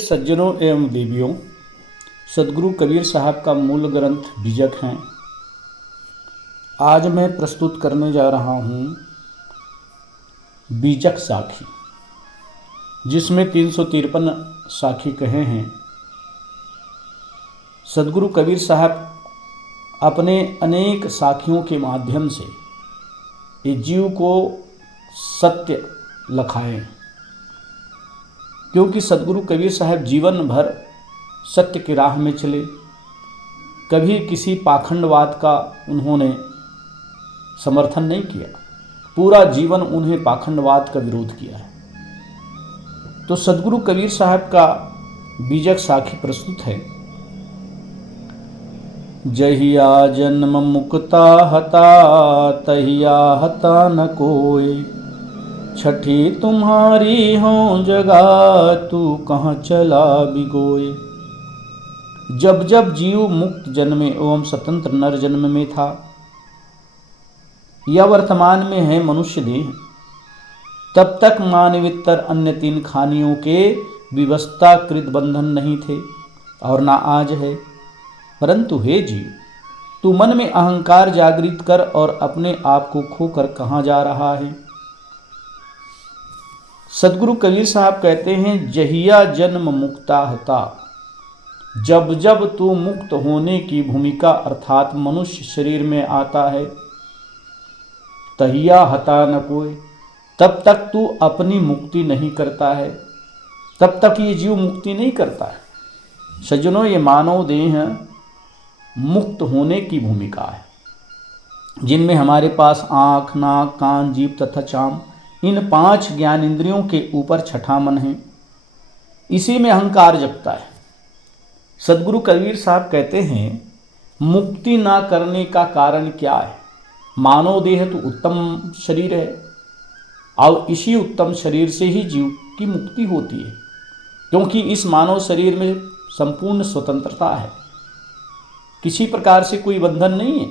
सज्जनों एवं देवियों, सदगुरु कबीर साहब का मूल ग्रंथ बीजक हैं। आज मैं प्रस्तुत करने जा रहा हूँ बीजक साखी, जिसमें 353 साखी कहे हैं। सदगुरु कबीर साहब अपने अनेक साखियों के माध्यम से ये जीव को सत्य लखाएं, क्योंकि सदगुरु कबीर साहब जीवन भर सत्य की राह में चले। कभी किसी पाखंडवाद का उन्होंने समर्थन नहीं किया, पूरा जीवन उन्हें पाखंडवाद का विरोध किया है। तो सदगुरु कबीर साहब का बीजक साखी प्रस्तुत है। जहिया जन्म मुक्ता हता तहिया हता न कोई, छठी तुम्हारी हो जगा तू कहाँ चला बिगोए। जब जब जीव मुक्त जन्मे एवं स्वतंत्र नर जन्म में था या वर्तमान में है मनुष्य देह, तब तक मानवितर अन्य 3 खानियों के विवस्थाकृत बंधन नहीं थे और ना आज है। परंतु हे जीव, तू मन में अहंकार जागृत कर और अपने आप को खोकर कहाँ जा रहा है। सदगुरु कबीर साहब कहते हैं, जहिया जन्म मुक्ता हता, जब जब तू मुक्त होने की भूमिका अर्थात मनुष्य शरीर में आता है, तहिया हता न कोई, तब तक तू अपनी मुक्ति नहीं करता है, तब तक ये जीव मुक्ति नहीं करता है। सज्जनों, ये मानव देह मुक्त होने की भूमिका है, जिनमें हमारे पास आँख, नाक, कान, जीभ तथा चाम, इन 5 ज्ञान इंद्रियों के ऊपर छठा मन है। इसी में अहंकार जगता है। सदगुरु कबीर साहब कहते हैं, मुक्ति ना करने का कारण क्या है। मानव देह तो उत्तम शरीर है और इसी उत्तम शरीर से ही जीव की मुक्ति होती है, क्योंकि इस मानव शरीर में संपूर्ण स्वतंत्रता है, किसी प्रकार से कोई बंधन नहीं है।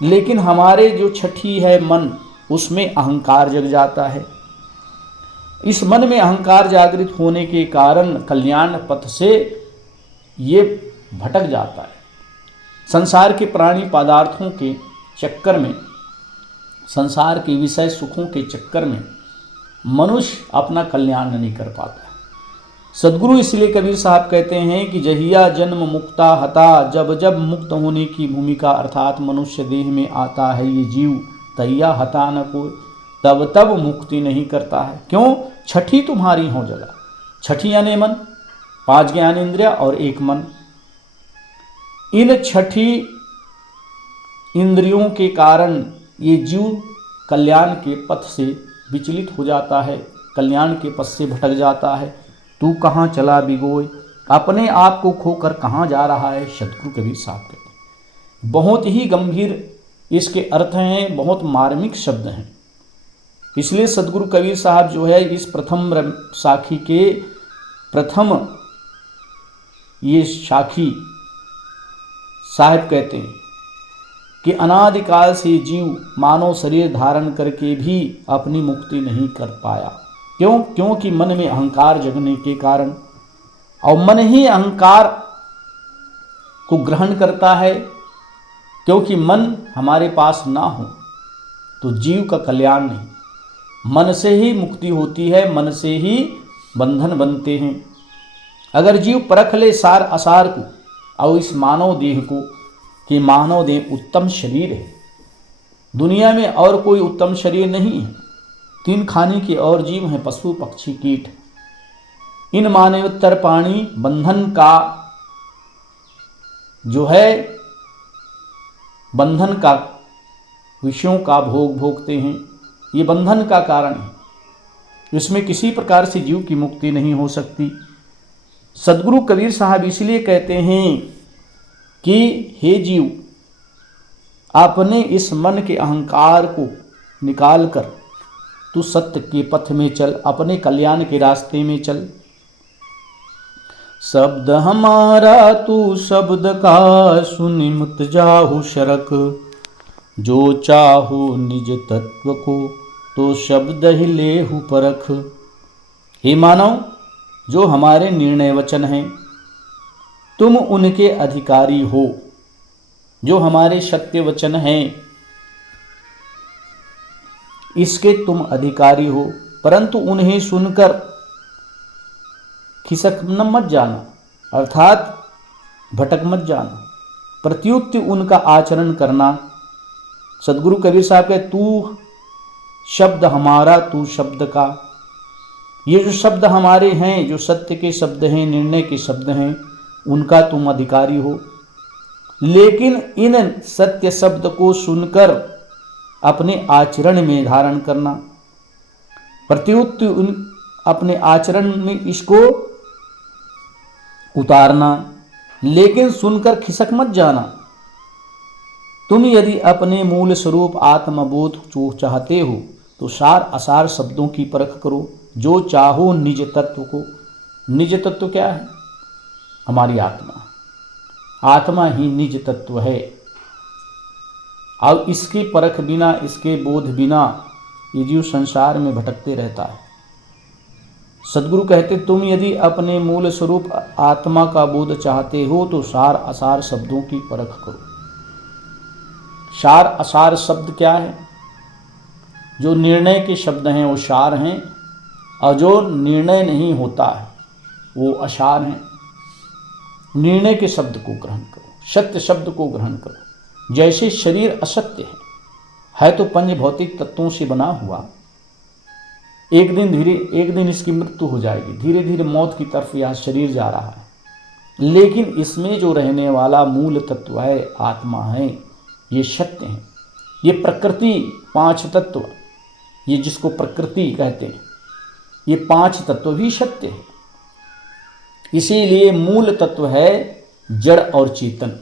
लेकिन हमारे जो छठी है मन, उसमें अहंकार जग जाता है। इस मन में अहंकार जागृत होने के कारण कल्याण पथ से ये भटक जाता है। संसार के प्राणी पदार्थों के चक्कर में, संसार के विषय सुखों के चक्कर में मनुष्य अपना कल्याण नहीं कर पाता। सदगुरु इसलिए कबीर साहब कहते हैं कि जहिया जन्म मुक्ता हता, जब जब मुक्त होने की भूमिका अर्थात मनुष्य देह में आता है ये जीव, तैया हता न कोई, तब तब मुक्ति नहीं करता है। क्यों? छठी तुम्हारी हो जगह। छठी यानी मन, 5 ज्ञान इंद्रिया और 1 मन। इन छठी इंद्रियों के कारण ये जीव कल्याण के पथ से विचलित हो जाता है, कल्याण के पथ से भटक जाता है। तू कहाँ चला बिगोए, अपने आप को खोकर कहाँ जा रहा है। सदगुरु कबीर साहब कहते हैं। बहुत ही गंभीर इसके अर्थ हैं, बहुत मार्मिक शब्द हैं। इसलिए सदगुरु कबीर साहब जो है इस प्रथम साखी के प्रथम ये साखी साहब कहते हैं कि अनादिकाल से जीव मानव शरीर धारण करके भी अपनी मुक्ति नहीं कर पाया। क्यों? क्योंकि मन में अहंकार जगने के कारण, और मन ही अहंकार को ग्रहण करता है। क्योंकि मन हमारे पास ना हो तो जीव का कल्याण नहीं। मन से ही मुक्ति होती है, मन से ही बंधन बनते हैं। अगर जीव परख ले सार असार को और इस मानव देह को कि मानव देह उत्तम शरीर है, दुनिया में और कोई उत्तम शरीर नहीं है। 3 खाने के और जीव हैं, पशु पक्षी कीट। इन मानवोत्तर प्राणी बंधन का जो है, बंधन का विषयों का भोग भोगते हैं। ये बंधन का कारण है, इसमें किसी प्रकार से जीव की मुक्ति नहीं हो सकती। सदगुरु कबीर साहब इसलिए कहते हैं कि हे जीव, आपने इस मन के अहंकार को निकाल कर तू सत्य के पथ में चल, अपने कल्याण के रास्ते में चल। शब्द हमारा तू शब्द का सुनि मत जाहु शरक, जो चाहो निज तत्व को तो शब्द ही लेहु परख। हे मानव, जो हमारे निर्णय वचन हैं, तुम उनके अधिकारी हो। जो हमारे सत्य वचन हैं इसके तुम अधिकारी हो, परंतु उन्हें सुनकर खिसक मत जाना, अर्थात भटक मत जाना। प्रत्युत उनका आचरण करना। सदगुरु कबीर साहब के तू शब्द हमारा तू शब्द का, ये जो शब्द हमारे हैं, जो सत्य के शब्द हैं, निर्णय के शब्द हैं, उनका तुम अधिकारी हो। लेकिन इन सत्य शब्द को सुनकर अपने आचरण में धारण करना, प्रत्युत अपने आचरण में इसको उतारना, लेकिन सुनकर खिसक मत जाना। तुम यदि अपने मूल स्वरूप आत्मबोध को चाहते हो तो सार असार शब्दों की परख करो, जो चाहो निज तत्व को। निज तत्व क्या है? हमारी आत्मा। आत्मा ही निज तत्व है। अब इसकी परख बिना, इसके बोध बिना ये जीव संसार में भटकते रहता है। सदगुरु कहते तुम यदि अपने मूल स्वरूप आत्मा का बोध चाहते हो तो सार असार शब्दों की परख करो। सार असार शब्द क्या है? जो निर्णय के शब्द हैं वो सार हैं, और जो निर्णय नहीं होता है वो असार हैं। निर्णय के शब्द को ग्रहण करो, सत्य शब्द को ग्रहण करो। जैसे शरीर असत्य है तो पंच भौतिक तत्वों से बना हुआ, एक दिन इसकी मृत्यु हो जाएगी, धीरे धीरे मौत की तरफ यह शरीर जा रहा है। लेकिन इसमें जो रहने वाला मूल तत्व है, आत्मा है, ये सत्य है। ये प्रकृति, पांच तत्व, ये जिसको प्रकृति कहते हैं, ये पांच तत्व भी सत्य है। इसीलिए मूल तत्व है जड़ और चेतन।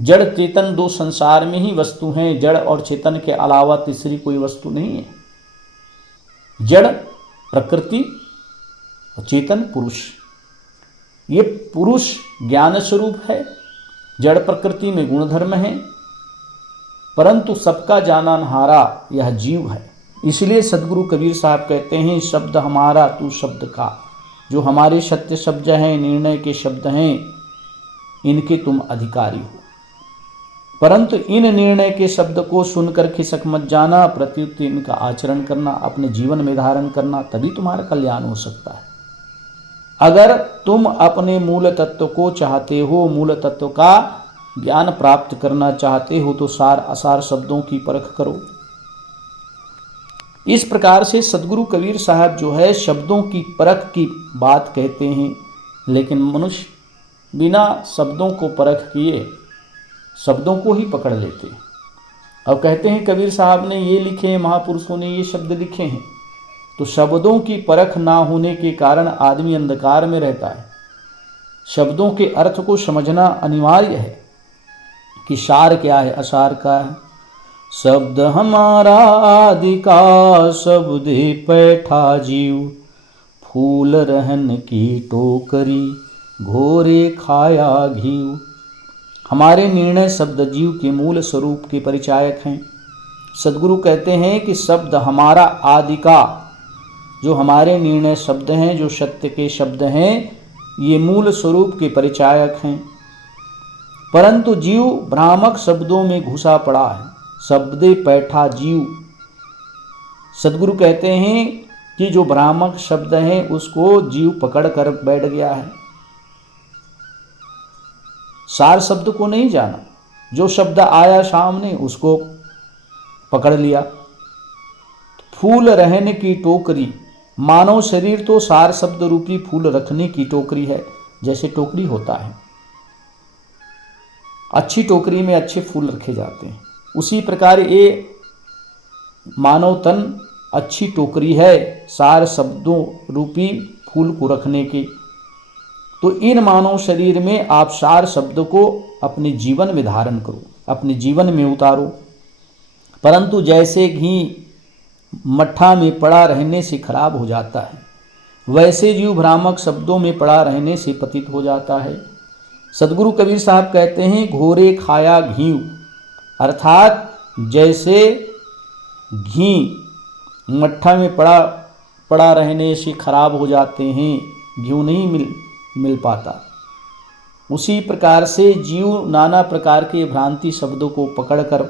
जड़ चेतन दो संसार में ही वस्तु हैं, जड़ और चेतन के अलावा तीसरी कोई वस्तु नहीं है। जड़ प्रकृति और चेतन पुरुष। ये पुरुष ज्ञान स्वरूप है, जड़ प्रकृति में गुणधर्म है, परंतु सबका जाननहारा यह जीव है। इसलिए सदगुरु कबीर साहब कहते हैं शब्द हमारा तू शब्द का। जो हमारे सत्य शब्द हैं, निर्णय के शब्द हैं, इनके तुम अधिकारी हो, परंतु इन निर्णय के शब्द को सुनकर खिसक मत जाना, प्रत्युत इनका आचरण करना, अपने जीवन में धारण करना, तभी तुम्हारा कल्याण हो सकता है। अगर तुम अपने मूल तत्व को चाहते हो, मूल तत्व का ज्ञान प्राप्त करना चाहते हो तो सार असार शब्दों की परख करो। इस प्रकार से सदगुरु कबीर साहब जो है शब्दों की परख की बात कहते हैं, लेकिन मनुष्य बिना शब्दों को परख किए शब्दों को ही पकड़ लेते हैं। अब कहते हैं कबीर साहब ने ये लिखे हैं, महापुरुषों ने ये शब्द लिखे हैं, तो शब्दों की परख ना होने के कारण आदमी अंधकार में रहता है। शब्दों के अर्थ को समझना अनिवार्य है कि सार क्या है, असार का है। शब्द हमारा आदि का, शब्दे पैठा जीव, फूल रहन की टोकरी, घोरे खाया घीव। हमारे निर्णय शब्द जीव के मूल स्वरूप के परिचायक हैं। सदगुरु कहते हैं कि शब्द हमारा आदि का, जो हमारे निर्णय शब्द हैं, जो सत्य के शब्द हैं, ये मूल स्वरूप के परिचायक हैं, परंतु जीव भ्रामक शब्दों में घुसा पड़ा है। शब्दे पैठा जीव। सदगुरु कहते हैं कि जो भ्रामक शब्द हैं उसको जीव पकड़ कर बैठ गया है, सार शब्द को नहीं जाना। जो शब्द आया सामने उसको पकड़ लिया। फूल रहने की टोकरी, मानव शरीर तो सार शब्द रूपी फूल रखने की टोकरी है। जैसे टोकरी होता है, अच्छी टोकरी में अच्छे फूल रखे जाते हैं, उसी प्रकार ये मानव तन अच्छी टोकरी है सार शब्दों रूपी फूल को रखने की। तो इन मानव शरीर में आप सार शब्द को अपने जीवन में धारण करो, अपने जीवन में उतारो। परंतु जैसे घी मट्ठा में पड़ा रहने से खराब हो जाता है, वैसे जीव भ्रामक शब्दों में पड़ा रहने से पतित हो जाता है। सदगुरु कबीर साहब कहते हैं घोरे खाया घी, अर्थात जैसे घी मट्ठा में पड़ा पड़ा रहने से खराब हो जाते हैं, घी नहीं मिल पाता। उसी प्रकार से जीव नाना प्रकार के भ्रांति शब्दों को पकड़कर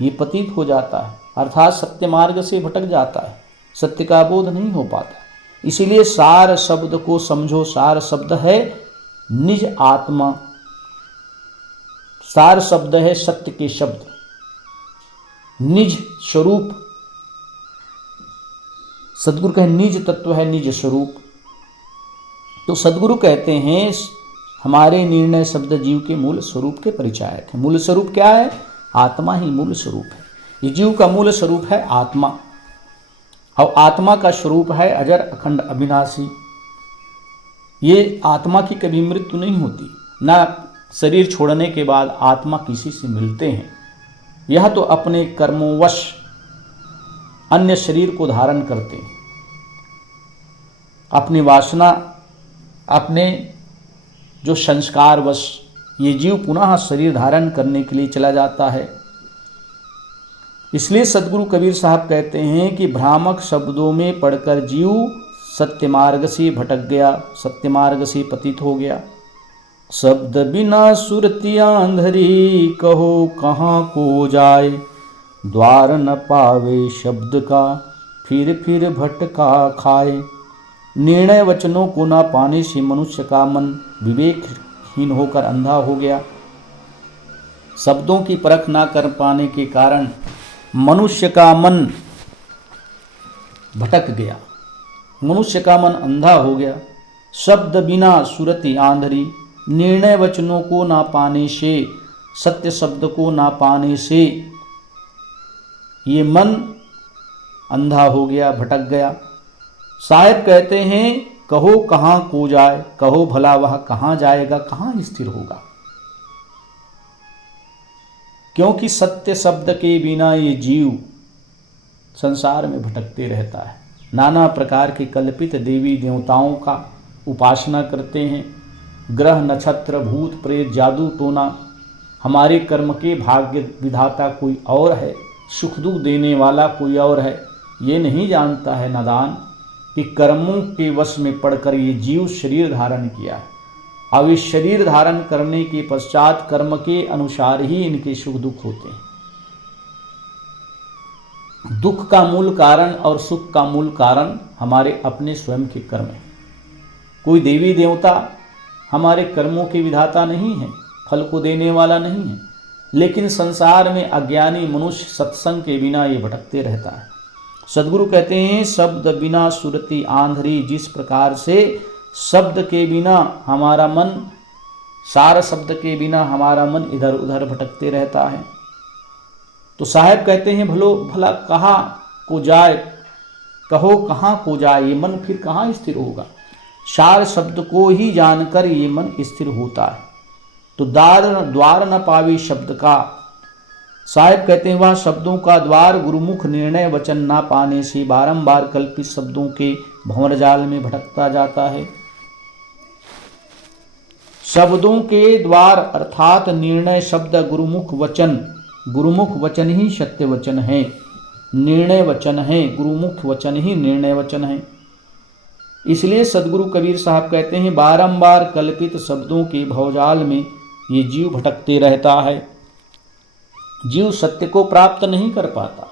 ये पतित हो जाता है, अर्थात सत्य मार्ग से भटक जाता है, सत्य का बोध नहीं हो पाता। इसीलिए सार शब्द को समझो। सार शब्द है निज आत्मा, सार शब्द है सत्य के शब्द, निज स्वरूप। सदगुरु कहे निज तत्व है निज स्वरूप। तो सदगुरु कहते हैं हमारे निर्णय शब्द जीव के मूल स्वरूप के परिचायक है। मूल स्वरूप क्या है? आत्मा ही मूल स्वरूप है। ये जीव का मूल स्वरूप है आत्मा, और आत्मा का स्वरूप है अजर अखंड अविनाशी। ये आत्मा की कभी मृत्यु नहीं होती, ना शरीर छोड़ने के बाद आत्मा किसी से मिलते हैं। यह तो अपने कर्मोवश अन्य शरीर को धारण करते हैं, अपनी वासना, अपने जो संस्कारवश ये जीव पुनः शरीर धारण करने के लिए चला जाता है। इसलिए सदगुरु कबीर साहब कहते हैं कि भ्रामक शब्दों में पढ़कर जीव सत्य मार्ग से भटक गया, सत्य मार्ग से पतित हो गया। शब्द बिना सुरती आंधरी, कहो कहाँ को जाए, द्वार न पावे शब्द का, फिर भटका खाए। निर्णय वचनों को न पाने से मनुष्य का मन विवेकहीन होकर अंधा हो गया। शब्दों की परख ना कर पाने के कारण मनुष्य का मन भटक गया, मनुष्य का मन अंधा हो गया। शब्द बिना सुरती आंधरी, निर्णय वचनों को ना पाने से, सत्य शब्द को ना पाने से ये मन अंधा हो गया, भटक गया। साहिब कहते हैं कहो कहाँ को जाए, कहो भला वह कहाँ जाएगा, कहाँ स्थिर होगा। क्योंकि सत्य शब्द के बिना ये जीव संसार में भटकते रहता है। नाना प्रकार के कल्पित देवी देवताओं का उपासना करते हैं। ग्रह नक्षत्र भूत प्रेत जादू टोना, हमारे कर्म के भाग्य विधाता कोई और है, सुख दुख देने वाला कोई और है। ये नहीं जानता है नादान कि कर्मों के वश में पड़कर ये जीव शरीर धारण किया है। अब इस शरीर धारण करने के पश्चात कर्म के अनुसार ही इनके सुख दुख होते हैं। दुख का मूल कारण और सुख का मूल कारण हमारे अपने स्वयं के कर्म हैं। कोई देवी देवता हमारे कर्मों के विधाता नहीं है, फल को देने वाला नहीं है। लेकिन संसार में अज्ञानी मनुष्य सत्संग के बिना ये भटकते रहता है। सदगुरु कहते हैं शब्द बिना सुरती आंधरी, जिस प्रकार से शब्द के बिना हमारा मन, सार शब्द के बिना हमारा मन इधर उधर भटकते रहता है। तो साहब कहते हैं भला कहाँ को जाए, कहो कहाँ को जाए, ये मन फिर कहाँ स्थिर होगा। सार शब्द को ही जानकर ये मन स्थिर होता है। तो द्वार न पावे शब्द का, साहिब कहते हैं वह शब्दों का द्वार गुरुमुख निर्णय वचन ना पाने से बारंबार कल्पित शब्दों के भंवर जाल में भटकता जाता है। शब्दों के द्वार अर्थात निर्णय शब्द गुरुमुख वचन ही सत्य वचन है, निर्णय वचन है, गुरुमुख वचन ही निर्णय वचन है। इसलिए सदगुरु कबीर साहब कहते हैं बारंबार कल्पित शब्दों के भवजाल में ये जीव भटकते रहता है। जीव सत्य को प्राप्त नहीं कर पाता,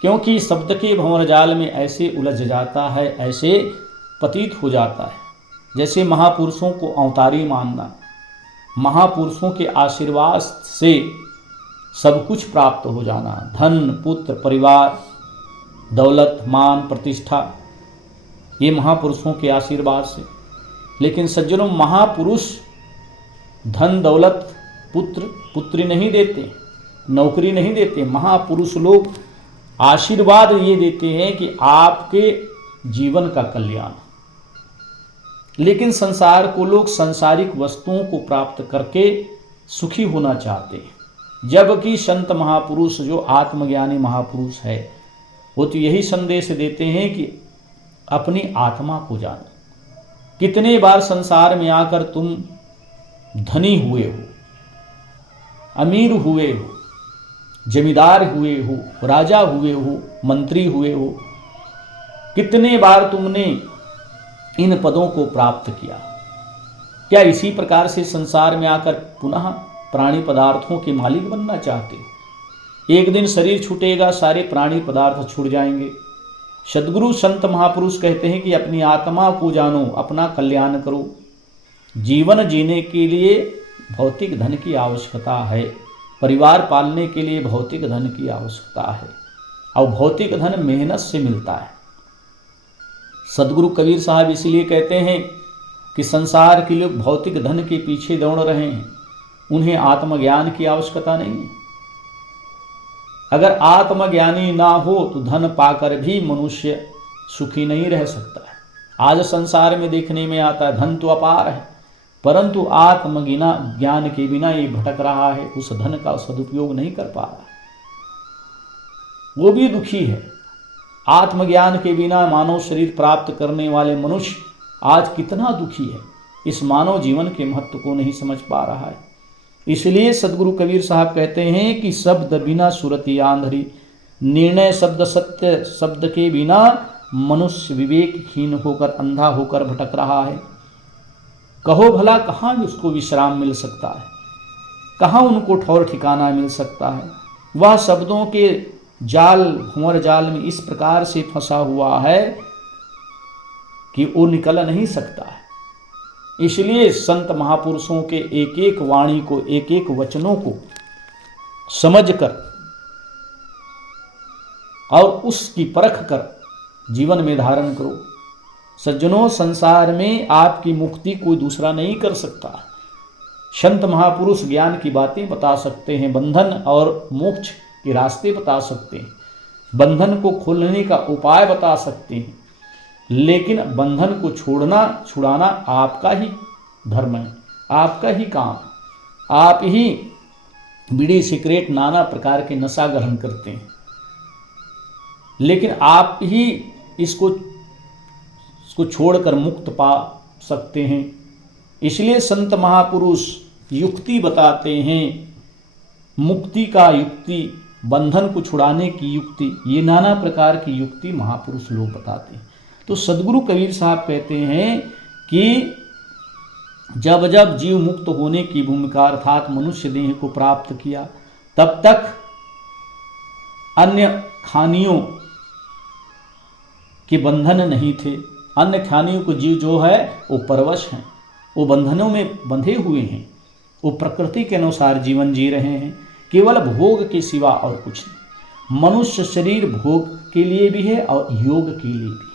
क्योंकि शब्द के भंवर जाल में ऐसे उलझ जाता है, ऐसे पतित हो जाता है। जैसे महापुरुषों को अवतारी मानना, महापुरुषों के आशीर्वाद से सब कुछ प्राप्त हो जाना, धन पुत्र परिवार दौलत मान प्रतिष्ठा, ये महापुरुषों के आशीर्वाद से। लेकिन सज्जनों, महापुरुष धन दौलत पुत्र पुत्री नहीं देते, नौकरी नहीं देते। महापुरुष लोग आशीर्वाद ये देते हैं कि आपके जीवन का कल्याण। लेकिन संसार को लोग सांसारिक वस्तुओं को प्राप्त करके सुखी होना चाहते हैं, जबकि संत महापुरुष जो आत्मज्ञानी महापुरुष है वो तो यही संदेश देते हैं कि अपनी आत्मा को जानो। कितने बार संसार में आकर तुम धनी हुए हो, अमीर हुए हो, जमींदार हुए हो, राजा हुए हो, मंत्री हुए हो, कितने बार तुमने इन पदों को प्राप्त किया? क्या इसी प्रकार से संसार में आकर पुनः प्राणी पदार्थों के मालिक बनना चाहते हो? एक दिन शरीर छूटेगा, सारे प्राणी पदार्थ छूट जाएंगे। सद्गुरु संत महापुरुष कहते हैं कि अपनी आत्मा को जानो, अपना कल्याण करो। जीवन जीने के लिए भौतिक धन की आवश्यकता है, परिवार पालने के लिए भौतिक धन की आवश्यकता है, और भौतिक धन मेहनत से मिलता है। सद्गुरु कबीर साहब इसलिए कहते हैं कि संसार के लोग भौतिक धन के पीछे दौड़ रहे हैं, उन्हें आत्मज्ञान की आवश्यकता नहीं है। अगर आत्मज्ञानी ना हो तो धन पाकर भी मनुष्य सुखी नहीं रह सकता है। आज संसार में देखने में आता है धन तो अपार है, परंतु आत्मज्ञान के बिना ये भटक रहा है, उस धन का सदुपयोग नहीं कर पा रहा, वो भी दुखी है। आत्मज्ञान के बिना मानव शरीर प्राप्त करने वाले मनुष्य आज कितना दुखी है, इस मानव जीवन के महत्व को नहीं समझ पा रहा है। इसलिए सदगुरु कबीर साहब कहते हैं कि शब्द बिना सुरति आंधरी, निर्णय शब्द सत्य शब्द के बिना मनुष्य विवेकहीन होकर अंधा होकर भटक रहा है। कहो भला कहाँ उसको विश्राम मिल सकता है, कहाँ उनको ठौर ठिकाना मिल सकता है। वह शब्दों के जाल भंवर जाल में इस प्रकार से फंसा हुआ है कि वो निकल नहीं सकता है। इसलिए संत महापुरुषों के एक एक वाणी को, एक एक वचनों को समझकर और उसकी परख कर जीवन में धारण करो। सज्जनों, संसार में आपकी मुक्ति कोई दूसरा नहीं कर सकता। संत महापुरुष ज्ञान की बातें बता सकते हैं, बंधन और मोक्ष के रास्ते बता सकते हैं, बंधन को खोलने का उपाय बता सकते हैं, लेकिन बंधन को छुड़ाना आपका ही धर्म है, आपका ही काम। आप ही बीड़ी सिगरेट नाना प्रकार के नशा ग्रहण करते हैं, लेकिन आप ही इसको छोड़कर मुक्त पा सकते हैं। इसलिए संत महापुरुष युक्ति बताते हैं, मुक्ति का युक्ति, बंधन को छुड़ाने की युक्ति, ये नाना प्रकार की युक्ति महापुरुष लोग बताते हैं। तो सद्गुरु कबीर साहब कहते हैं कि जब जब जीव मुक्त होने की भूमिका अर्थात मनुष्य देह को प्राप्त किया, तब तक अन्य खानियों के बंधन नहीं थे। अन्य खानियों को जीव जो है वो परवश हैं, वो बंधनों में बंधे हुए हैं, वो प्रकृति के अनुसार जीवन जी रहे हैं, केवल भोग के सिवा और कुछ नहीं। मनुष्य शरीर भोग के लिए भी है और योग के लिए भी है।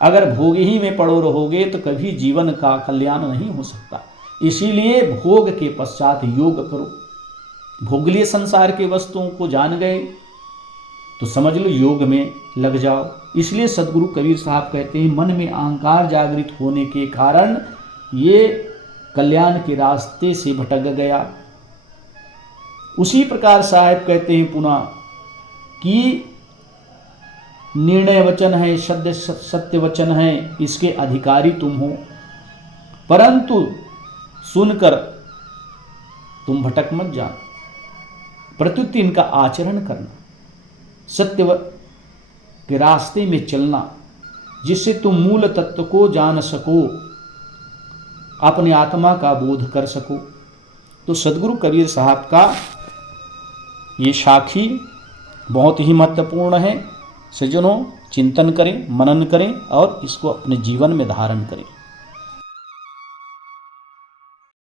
अगर भोग ही में पड़ो रहोगे तो कभी जीवन का कल्याण नहीं हो सकता। इसीलिए भोग के पश्चात योग करो। भोगलिए संसार के वस्तुओं को जान गए तो समझ लो योग में लग जाओ। इसलिए सद्गुरु कबीर साहब कहते हैं, मन में अहंकार जागृत होने के कारण ये कल्याण के रास्ते से भटक गया। उसी प्रकार साहब कहते हैं पुनः कि निर्णय वचन है, सत्य वचन है, इसके अधिकारी तुम हो, परंतु सुनकर तुम भटक मत जाना, प्रत्युत इनका आचरण करना, सत्य के रास्ते में चलना, जिससे तुम मूल तत्व को जान सको, अपने आत्मा का बोध कर सको। तो सद्गुरु कबीर साहब का ये साखी बहुत ही महत्वपूर्ण है। सज्जनों, चिंतन करें, मनन करें और इसको अपने जीवन में धारण करें।